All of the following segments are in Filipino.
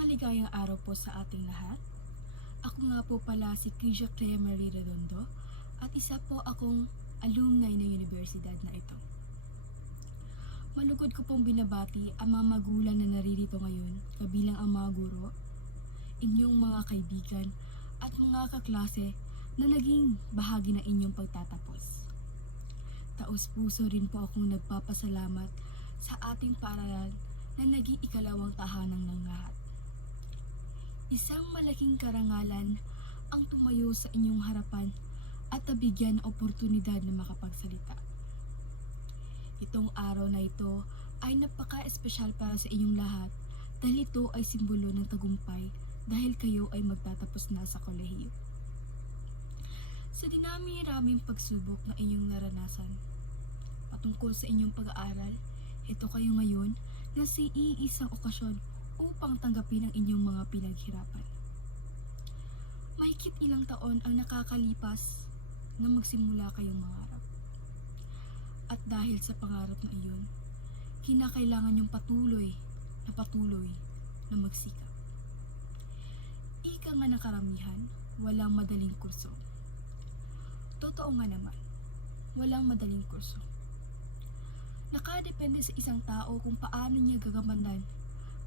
Maligayang araw po sa ating lahat. Ako nga po pala si Kija Clea Marie Redondo at isa po akong alumni ng universidad na ito. Malugod ko pong binabati ang mga magulang na naririto ngayon, kabilang ang mga guro, inyong mga kaibigan at mga kaklase na naging bahagi ng inyong pagtatapos. Taos-puso rin po akong nagpapasalamat sa ating paaralan na naging ikalawang tahanan ng lahat. Isang malaking karangalan ang tumayo sa inyong harapan at nabigyan ng oportunidad na makapagsalita. Itong araw na ito ay napaka-espesyal para sa inyong lahat dahil ito ay simbolo ng tagumpay dahil kayo ay magtatapos na sa kolehiyo. Sa dinami-raming pagsubok na inyong naranasan, patungkol sa inyong pag-aaral, ito kayo ngayon na sa iisang okasyon upang tanggapin ang inyong mga pinaghirapan. Mahigit ilang taon ang nakakalipas na magsimula kayong mangarap. At dahil sa pangarap na iyon, kinakailangan yung patuloy na magsikap. Ika nga ng karamihan, walang madaling kurso. Totoo nga naman, walang madaling kurso. Nakadepende sa isang tao kung paano niya gagampanan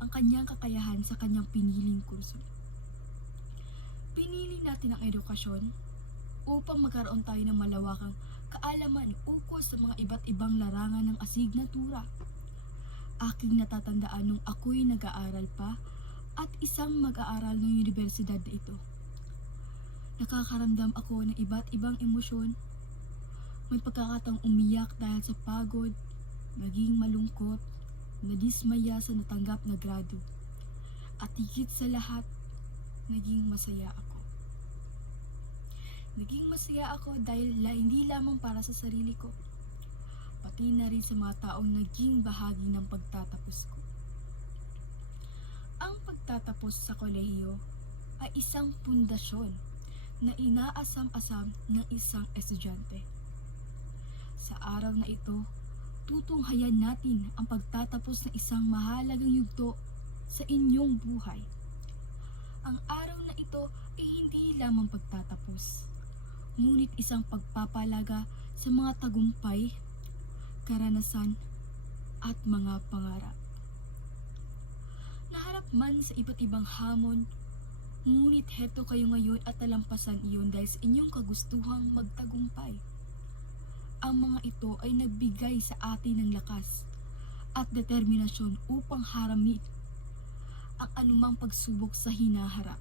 ang kanyang kakayahan sa kanyang piniling kurso. Pinili natin ang edukasyon upang magkaroon tayo ng malawakang kaalaman ukol sa mga iba't ibang larangan ng asignatura. Aking natatandaan nung ako'y nag-aaral pa at isang mag-aaral ng universidad na ito. Nakakaramdam ako ng iba't ibang emosyon. May pagkakataong umiyak dahil sa pagod, naging malungkot, nadismaya sa natanggap na grado. At higit sa lahat, naging masaya ako. Naging masaya ako dahil hindi lamang para sa sarili ko, pati na rin sa mga taong naging bahagi ng pagtatapos ko. Ang pagtatapos sa kolehiyo ay isang pundasyon na inaasam-asam ng isang estudyante. Sa araw na ito, tutunghayan natin ang pagtatapos ng isang mahalagang yugto sa inyong buhay. Ang araw na ito ay hindi lamang pagtatapos, ngunit isang pagpapalaga sa mga tagumpay, karanasan, at mga pangarap. Naharap man sa iba't ibang hamon, ngunit heto kayo ngayon at talampasan iyon dahil sa inyong kagustuhang magtagumpay. Ang mga ito ay nagbigay sa atin ng lakas at determinasyon upang harapin ang anumang pagsubok sa hinaharap.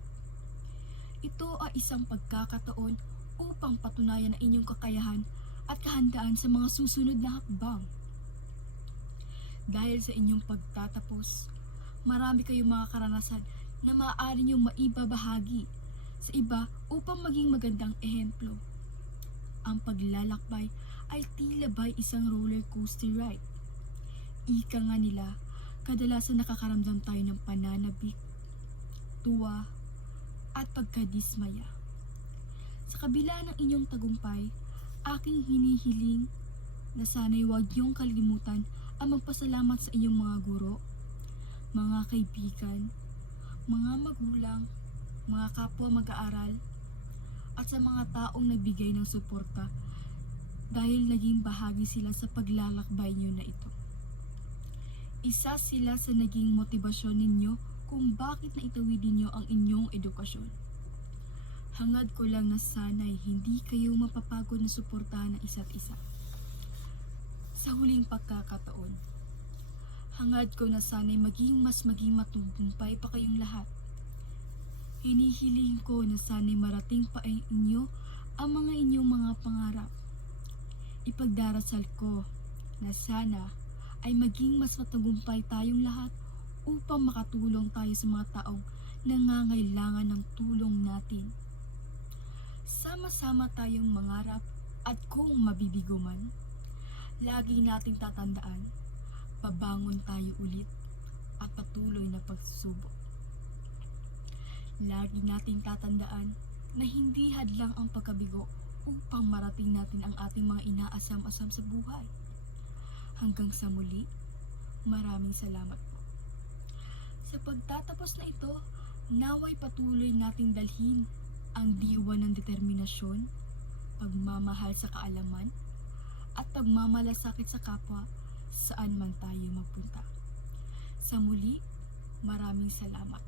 Ito ay isang pagkakataon upang patunayan ang inyong kakayahan at kahandaan sa mga susunod na hakbang. Dahil sa inyong pagtatapos, marami kayong mga karanasan na maaari niyong maibabahagi sa iba upang maging magandang ehemplo. Ang paglalakbay ay tila ba'y isang roller coaster ride. Ika nga nila, kadalasan nakakaramdam tayo ng pananabik, tuwa, at pagkadismaya. Sa kabila ng inyong tagumpay, aking hinihiling na sana'y huwag niyong kalimutan ang magpasalamat sa inyong mga guro, mga kaibigan, mga magulang, mga kapwa mag-aaral, at sa mga taong nagbigay ng suporta dahil naging bahagi sila sa paglalakbay niyo na ito. Isa sila sa naging motibasyon ninyo kung bakit naitawidin niyo ang inyong edukasyon. Hangad ko lang na sana'y hindi kayo mapapagod na suportahan ng isa't isa. Sa huling pagkakataon, hangad ko na sana'y maging matugumpay pa kayong lahat. Hinihiling ko na sana'y marating pa inyo ang mga inyong mga pangarap. Ipagdarasal ko na sana ay maging mas matagumpay tayong lahat upang makatulong tayo sa mga taong nangangailangan ng tulong natin. Sama-sama tayong mangarap at kung mabibigo man, lagi nating tatandaan, babangon tayo ulit at patuloy na pagsusubok. Lagi nating tatandaan na hindi hadlang ang pagkabigo upang marating natin ang ating mga inaasam-asam sa buhay. Hanggang sa muli, maraming salamat po. Sa pagtatapos na ito, naway patuloy nating dalhin ang diwa ng determinasyon, pagmamahal sa kaalaman, at pagmamalasakit sa kapwa saan man tayo magpunta. Sa muli, maraming salamat.